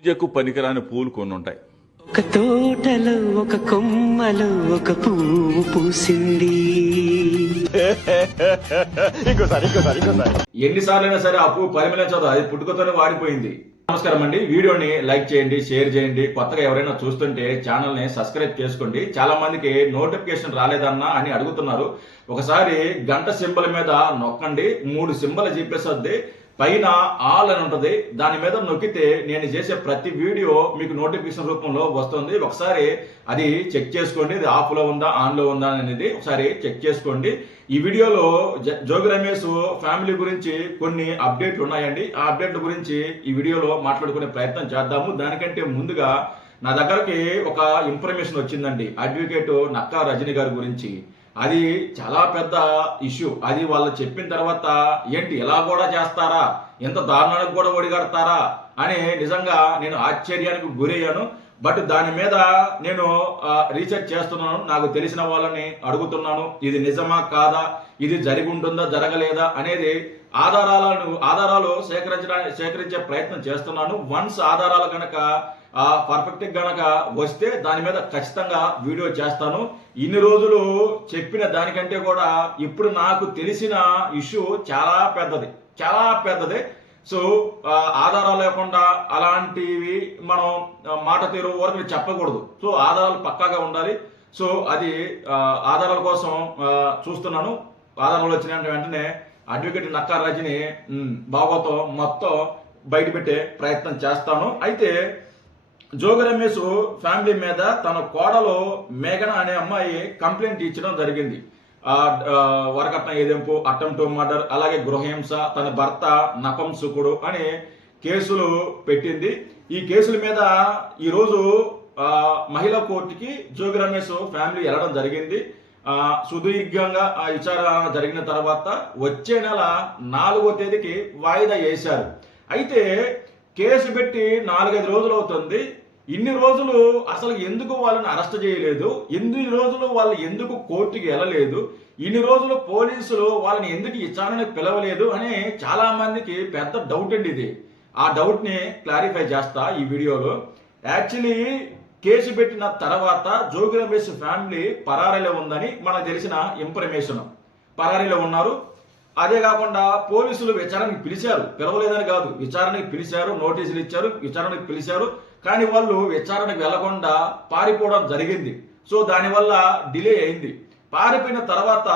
పూజకు పనికిరాని పూలు కొన్ని ఉంటాయి. ఒక తోటలో ఒక కొమ్మలో ఒక పువ్వు పూసింది. ఎన్నిసార్లైనా సరే ఆ పువ్వు పరిమళించదు, అది పుట్టుకతోనే వాడిపోయింది. నమస్కారం అండి. వీడియోని లైక్ చేయండి, షేర్ చేయండి. కొత్తగా ఎవరైనా చూస్తుంటే ఛానల్ ని సబ్స్క్రైబ్ చేసుకోండి. చాలా మందికి నోటిఫికేషన్ రాలేదన్నా అని అడుగుతున్నారు. ఒకసారి గంట సింబల్ మీద నొక్కండి, 3 సింబల్ చెప్పేసద్ది. పైన ఆల్ అని ఉంటుంది, దాని మీద నొక్కితే నేను చేసే ప్రతి వీడియో మీకు నోటిఫికేషన్ రూపంలో వస్తుంది. ఒకసారి అది చెక్ చేసుకోండి, ఇది ఆఫ్లో ఉందా ఆన్లో ఉందా అనేది ఒకసారి చెక్ చేసుకోండి. ఈ వీడియోలో జోగి రమేష్ ఫ్యామిలీ గురించి కొన్ని అప్డేట్లు ఉన్నాయండి. ఆ అప్డేట్ల గురించి ఈ వీడియోలో మాట్లాడుకునే ప్రయత్నం చేద్దాము. దానికంటే ముందుగా నా దగ్గరకి ఒక ఇన్ఫర్మేషన్ వచ్చిందండి, అడ్వకేట్ నక్కా రజనీ గారి గురించి. అది చాలా పెద్ద ఇష్యూ. అది వాళ్ళు చెప్పిన తర్వాత ఏంటి ఎలా కూడా చేస్తారా, ఎంత దారుణానికి కూడా ఒడిగడతారా అని నిజంగా నేను ఆశ్చర్యానికి గురయ్యాను. బట్ దాని మీద నేను రీసెర్చ్ చేస్తున్నాను, నాకు తెలిసిన వాళ్ళని అడుగుతున్నాను, ఇది నిజమా కాదా, ఇది జరిగి ఉంటుందా జరగలేదా అనేది ఆధారాలు సేకరించే ప్రయత్నం చేస్తున్నాను. వన్స్ ఆధారాలు కనుక పర్ఫెక్ట్ గనక వస్తే దాని మీద ఖచ్చితంగా వీడియో చేస్తాను. ఇన్ని రోజులు చెప్పిన దానికంటే కూడా ఇప్పుడు నాకు తెలిసిన ఇష్యూ చాలా పెద్దది. సో ఆధారాలు లేకుండా అలాంటివి మనం మాట తీరు వరకు చెప్పకూడదు. సో ఆధారాలు పక్కాగా ఉండాలి. సో అది ఆధారాల కోసం చూస్తున్నాను. ఆధారాలు వచ్చిన వెంటనే అడ్వకేట్ నక్కా రజనీ భాగవతం మొత్తం బయటపెట్టే ప్రయత్నం చేస్తాను. అయితే జోగి రమేష్ ఫ్యామిలీ మీద తన కోడలు మేఘన అనే అమ్మాయి కంప్లైంట్ ఇచ్చడం జరిగింది. వరకట్నం ఏదెంపు, అటెంప్ట్ మర్డర్, అలాగే గృహహింస, తన భర్త నపంసకుడు అని కేసులు పెట్టింది. ఈ కేసుల మీద ఈరోజు మహిళా కోర్టుకి జోగి రమేష్ ఫ్యామిలీ వెళ్ళడం జరిగింది. సుదీర్ఘంగా ఆ విచారణ జరిగిన తర్వాత వచ్చే నెల 4వ తేదీకి వాయిదా వేశారు. అయితే కేసు పెట్టి 4-5 రోజులు అవుతుంది. ఇన్ని రోజులు అసలు ఎందుకు వాళ్ళని అరెస్ట్ చేయలేదు, ఇన్ని రోజులు వాళ్ళు ఎందుకు కోర్టుకి వెళ్ళలేదు, ఇన్ని రోజులు పోలీసులు వాళ్ళని ఎందుకు విచారణకు పిలవలేదు అని చాలా మందికి పెద్ద డౌట్ అండి. ఇది ఆ డౌట్ ని క్లారిఫై చేస్తా ఈ వీడియోలో. యాక్చువల్లీ కేసు పెట్టిన తర్వాత జోగి రమేష్ ఫ్యామిలీ పరారీలో ఉందని మనకు తెలిసిన ఇన్ఫర్మేషన్. పరారీలో ఉన్నారు. అదే కాకుండా పోలీసులు విచారణకి పిలవలేదని కాదు, విచారణకి పిలిచారు, నోటీసులు ఇచ్చారు, విచారణకి పిలిచారు. కానీ వాళ్ళు విచారణకు వెళ్లకుండా పారిపోవడం జరిగింది. సో దానివల్ల డిలే అయింది. పారిపోయిన తర్వాత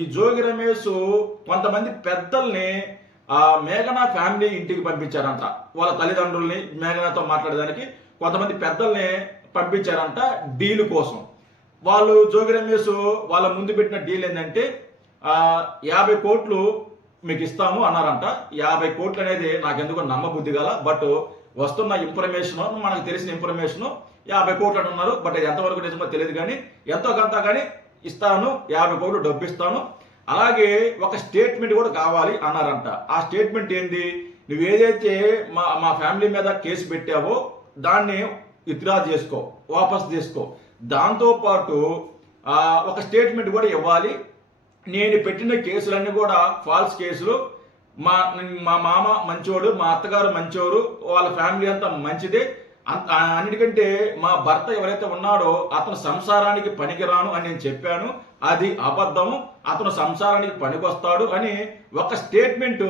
ఈ జోగి రమేష్ కొంతమంది పెద్దల్ని మేఘనా ఫ్యామిలీ ఇంటికి పంపించారంట. వాళ్ళ తల్లిదండ్రుల్ని మేఘనాతో మాట్లాడడానికి కొంతమంది పెద్దల్ని పంపించారంట డీల్ కోసం. వాళ్ళు జోగి రమేష్ వాళ్ళ ముందు పెట్టిన డీల్ ఏంటంటే 50 కోట్లు మీకు ఇస్తాము అన్నారంట. 50 కోట్లు అనేది నాకెందుకు నమ్మబుద్ధి గల, బట్ వస్తున్న ఇన్ఫర్మేషన్, మనకు తెలిసిన ఇన్ఫర్మేషన్ 50 కోట్లు అంటున్నారు. బట్ అది ఎంతవరకు నిజమో తెలియదు. కానీ ఎంతో కొంత కానీ ఇస్తాను, 50 కోట్లు డబ్బు ఇస్తాను, అలాగే ఒక స్టేట్మెంట్ కూడా కావాలి అన్నారంట. ఆ స్టేట్మెంట్ ఏంది, నువ్వు ఏదైతే మా ఫ్యామిలీ మీద కేసు పెట్టావో దాన్ని విత్డ్రా చేసుకో, వాపస్ తీసుకో, దాంతోపాటు ఒక స్టేట్మెంట్ కూడా ఇవ్వాలి. నేను పెట్టిన కేసులన్నీ కూడా ఫాల్స్ కేసులు, మా మామ మంచోడు, మా అత్తగారు మంచోరు, వాళ్ళ ఫ్యామిలీ అంతా మంచిదే, అన్నిటికంటే మా భర్త ఎవరైతే ఉన్నాడో అతను సంసారానికి పనికిరాను అని నేను చెప్పాను, అది అబద్ధము, అతను సంసారానికి పనికొస్తాడు అని ఒక స్టేట్మెంట్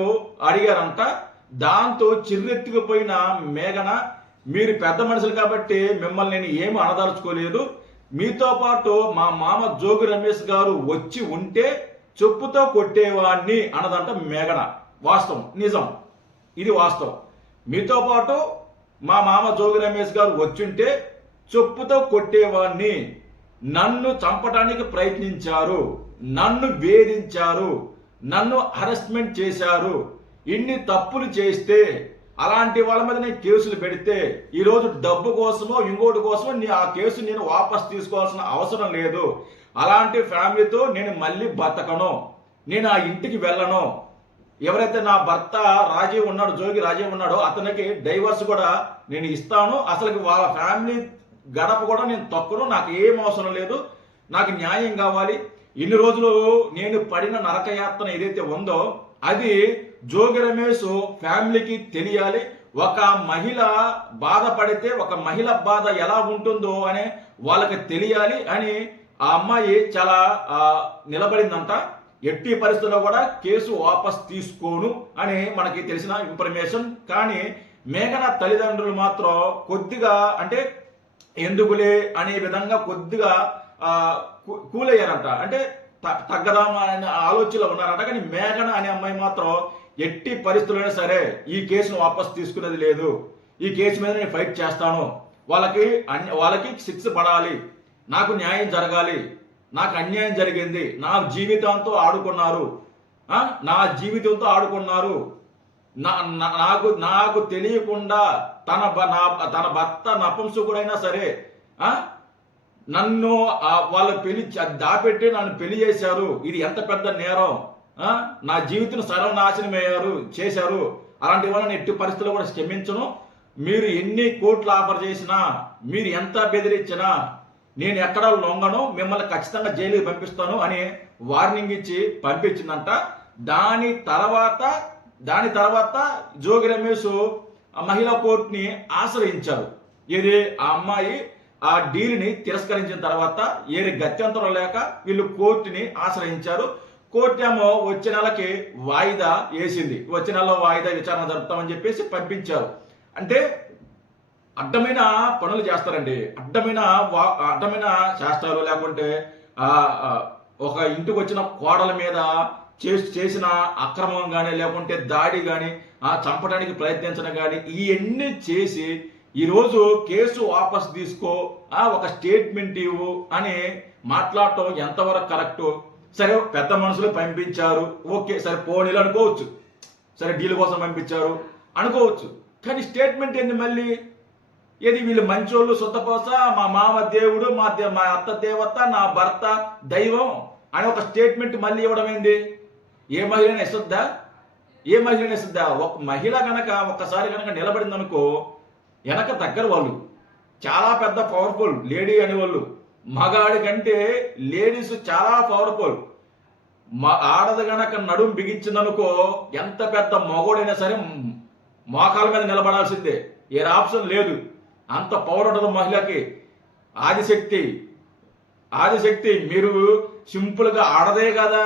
అడిగారంట. దాంతో చిర్రెత్తుకుపోయిన మేఘన, మీరు పెద్ద మనుషులు కాబట్టి మిమ్మల్ని నేను ఏమి అనదలుచుకోలేదు, మీతో పాటు మా మామ జోగి రమేష్ గారు వచ్చి ఉంటే చెప్పుతో కొట్టేవాడిని అన్నదంట మేఘన. వాస్తవం, నిజం, ఇది వాస్తవం. మీతో పాటు మా మామ జోగి రమేష్ గారు వచ్చుంటే చెప్పుతో కొట్టేవాడిని, నన్ను చంపడానికి ప్రయత్నించారు, నన్ను వేధించారు, నన్ను హరాస్మెంట్ చేశారు, ఇన్ని తప్పులు చేస్తే అలాంటి వాళ్ళ మీద నేను కేసులు పెడితే ఈరోజు డబ్బు కోసమో ఇంకోటి కోసమో ఆ కేసు నేను వాపస్ తీసుకోవాల్సిన అవసరం లేదు. అలాంటి ఫ్యామిలీతో నేను మళ్ళీ బతకను, నేను ఆ ఇంటికి వెళ్ళను. ఎవరైతే నా భర్త రాజీవ్ ఉన్నాడో, జోగి రాజీవ్ ఉన్నాడో అతనికి డైవర్స్ కూడా నేను ఇస్తాను. అసలు వాళ్ళ ఫ్యామిలీ గడప కూడా నేను తొక్కను, నాకు ఏం అవసరం లేదు, నాకు న్యాయం కావాలి. ఇన్ని రోజులు నేను పడిన నరకయాత్ర ఏదైతే ఉందో అది జోగి రమేష్ ఫ్యామిలీకి తెలియాలి. ఒక మహిళ బాధపడితే ఒక మహిళ బాధ ఎలా ఉంటుందో అని వాళ్ళకి తెలియాలి అని ఆ అమ్మాయి చాలా నిలబడిందంట. ఎట్టి పరిస్థితుల్లో కూడా కేసు వాపస్ తీసుకోను అని మనకి తెలిసిన ఇన్ఫర్మేషన్. కానీ మేఘన తల్లిదండ్రులు మాత్రం కొద్దిగా అంటే ఎందుకులే అనే విధంగా కొద్దిగా కూలయ్యారంట. అంటే తగ్గదాం అనే ఆలోచనలో ఉన్నారంట. కానీ మేఘన అనే అమ్మాయి మాత్రం ఎట్టి పరిస్థితులైనా సరే ఈ కేసును వాపస్ తీసుకునేది లేదు, ఈ కేసు మీద నేను ఫైట్ చేస్తాను, వాళ్ళకి శిక్ష పడాలి, నాకు న్యాయం జరగాలి, నాకు అన్యాయం జరిగింది, నా జీవితంతో ఆడుకున్నారు, నా జీవితంతో ఆడుకున్నారు, నాకు తెలియకుండా తన భర్త నపుంసకుడైనా సరే నన్ను వాళ్ళ పెళ్లి దాపెట్టి నన్ను పెళ్లి చేశారు, ఇది ఎంత పెద్ద నేరం, నా జీవితం సర్వనాశనం చేశారు, అలాంటి వాళ్ళని ఎట్టి పరిస్థితుల్లో కూడా క్షమించను, మీరు ఎన్ని కోట్లు ఆఫర్ చేసినా మీరు ఎంత బెదిరించినా నేను ఎక్కడ లొంగను, మిమ్మల్ని ఖచ్చితంగా జైలుకి పంపిస్తాను అని వార్నింగ్ ఇచ్చి పంపించిందంట. దాని తర్వాత జోగి రమేష్ మహిళా కోర్టుని ఆశ్రయించారు. ఇది ఆ అమ్మాయి ఆ డీల్ని తిరస్కరించిన తర్వాత ఏరి గత్యంతరం లేక వీళ్ళు కోర్టుని ఆశ్రయించారు. కోర్టు ఏమో వచ్చే నెలకి వాయిదా వేసింది, వచ్చే నెలలో వాయిదా విచారణ జరుపుతామని చెప్పేసి పంపించారు. అంటే అడ్డమైన పనులు చేస్తారండి, అడ్డమైన చేస్తారు. లేకుంటే ఒక ఇంటికి వచ్చిన కోడల మీద చేసిన అక్రమం కానీ లేకుంటే దాడి కానీ చంపడానికి ప్రయత్నించడం కానీ ఇవన్నీ చేసి ఈరోజు కేసు వాపస్ తీసుకో, ఒక స్టేట్మెంట్ ఇవ్వు అని మాట్లాడటం ఎంతవరకు కరెక్టు? సరే పెద్ద మనుషులు పంపించారు, ఓకే, సరే పోనీలు అనుకోవచ్చు, సరే డీల్ కోసం పంపించారు అనుకోవచ్చు. కానీ స్టేట్మెంట్ ఏంది మళ్ళీ? ఏది వీళ్ళు మంచోళ్ళు శుద్ధపోస, మా మామ దేవుడు, మా అత్త దేవత, నా భర్త దైవం అని ఒక స్టేట్మెంట్ మళ్ళీ ఇవ్వడం ఏంది? ఏ మహిళనే ఇస్తుందా? ఒక మహిళ కనుక ఒక్కసారి కనుక నిలబడింది అనుకో, వెనక దగ్గర వాళ్ళు చాలా పెద్ద పవర్ఫుల్ లేడీ అనేవాళ్ళు. మగాడి కంటే లేడీస్ చాలా పవర్ఫుల్. ఆడది గనక నడుము బిగించిందనుకో, ఎంత పెద్ద మగోడైనా సరే మోకాల మీద నిలబడాల్సిందే, ఏ ఆప్షన్ లేదు. అంత పవర్ ఉండదు మహిళకి. ఆదిశక్తి మీరు సింపుల్గా ఆడదే కదా,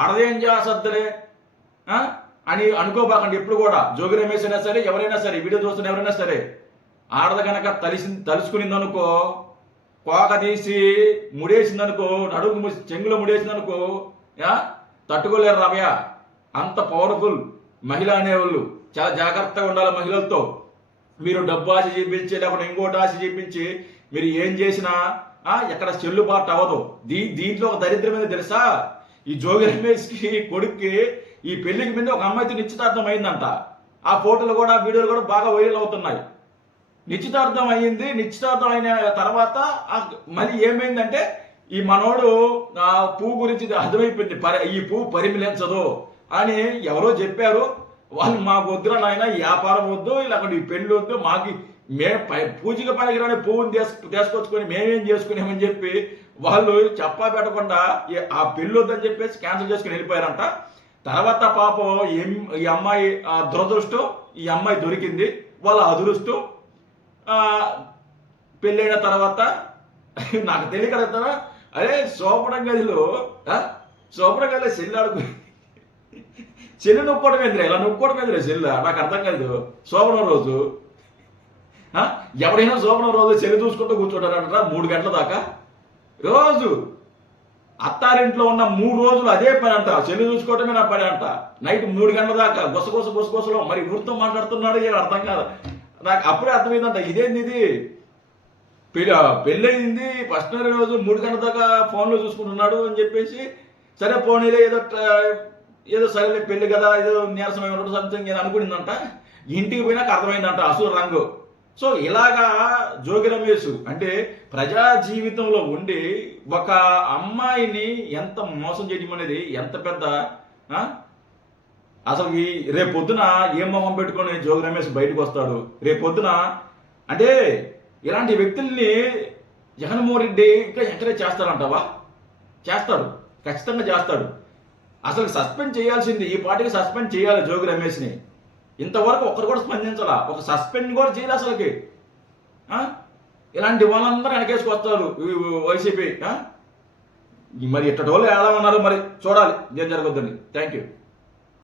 ఆడదే ఏం చేస్తలే అని అనుకోబాకండి ఎప్పుడు కూడా. జోగి రమేష్ అయినా సరే, ఎవరైనా సరే, వీడియో చూస్తున్న ఎవరైనా సరే, ఆడద కనుక తలుచుకునిందనుకో, కోక తీసి ముడేసిందనుకో, నడుము చెంగులో ముడేసిందనుకో, తట్టుకోలేరు రాబయ్య. అంత పవర్ఫుల్ మహిళ అనేవాళ్ళు. చాలా జాగ్రత్తగా ఉండాలి మహిళలతో. మీరు డబ్బు ఆశ చూపించి లేకపోతే ఇంకోటి ఆశ చూపించి మీరు ఏం చేసినా ఎక్కడ చెల్లుబాటు అవ్వదు. దీంట్లో ఒక దరిద్రం మీద తెలుసా? ఈ జోగి రమేష్కి కొడుక్కి ఈ పెళ్లికి మీద ఒక అమ్మాయితో నిశ్చితార్థం అయిందంట. ఆ ఫోటోలు కూడా వీడియోలు కూడా బాగా వైరల్ అవుతున్నాయి. నిశ్చితార్థం అయ్యింది. నిశ్చితార్థం అయిన తర్వాత మళ్ళీ ఏమైందంటే ఈ మనోడు పువ్వు గురించి అర్థమైపోయింది, ఈ పువ్వు పరిమళించదు అని ఎవరో చెప్పారు. వాళ్ళు మాకు వద్దురా నాయన, ఈ వ్యాపారం వద్దు, లేకపోతే ఈ పెళ్లి వద్దు, మాకు పూజకి పనికిరాని పువ్వుని తీసుకొచ్చుకొని మేమేం చేసుకునేమని చెప్పి వాళ్ళు చెప్పా పెట్టకుండా ఆ పెళ్లి వద్దని చెప్పేసి క్యాన్సిల్ చేసుకుని వెళ్ళిపోయారంట. తర్వాత పాపం ఈ అమ్మాయి దురదృష్టం, ఈ అమ్మాయి దొరికింది. వాళ్ళ అదృష్టం పెళ్ళైన తర్వాత నాకు తెలియకలుగుతారా, అరే శోభనం గదిలో చెల్లి చెల్లి నొక్కోవడం ఏందిరా, ఇలా నొక్కోవడం ఏందిరా చెల్లి, నాకు అర్థం కాదు. శోభనం రోజు ఎవరైనా శోభనం రోజు చెల్లి చూసుకుంటూ కూర్చుంటారంట 3 గంటల దాకా. రోజు అత్తారింట్లో ఉన్న 3 రోజులు అదే పని అంట, చెల్లి చూసుకోవటమే నా పని అంట. నైట్ 3 గంటల దాకా గుసగుసలో మరి ఊరితో మాట్లాడుతున్నాడు, ఏం అర్థం కాదు నాకు. అప్పుడే అర్థమైందంట, ఇదేంది ఇది, పెళ్ళయింది ఫస్ట్ రోజు 3 గంటల దాకా ఫోన్లో చూసుకుంటున్నాడు అని చెప్పేసి, సరే పోనీలే ఏదో సరేలే పెళ్లి కదా, ఏదో నీరసమై ఉండడం సంథింగ్ ఏదో అనుకునిందంట. ఇంటికి పోయినాక అర్థమైందంట అసలు రంగు. సో ఇలాగా జోగి రమేష్ అంటే ప్రజా జీవితంలో ఉండి ఒక అమ్మాయిని ఎంత మోసం చేయడం అనేది ఎంత పెద్ద అసలు. రేపొద్దున ఏం మొహం పెట్టుకొని జోగి రమేష్ బయటకు వస్తాడు రేపొద్దున? అంటే ఇలాంటి వ్యక్తుల్ని జగన్మోహన్ రెడ్డి ఇంకా ఎంకరేజ్ చేస్తారంటావా? చేస్తాడు, ఖచ్చితంగా చేస్తాడు. అసలు సస్పెండ్ చేయాల్సింది, ఈ పార్టీకి సస్పెండ్ చేయాలి జోగి రమేష్ని. ఇంతవరకు ఒక్కరు కూడా స్పందించాలా, ఒక సస్పెండ్ కూడా చేయలే అసలుకి. ఇలాంటి వాళ్ళందరూ వెనకేసుకొస్తారు వైసీపీ. మరి ఇట్టటోళ్ళు ఎలా ఉన్నారు మరి చూడాలి ఏం జరగొద్దని. Thank you.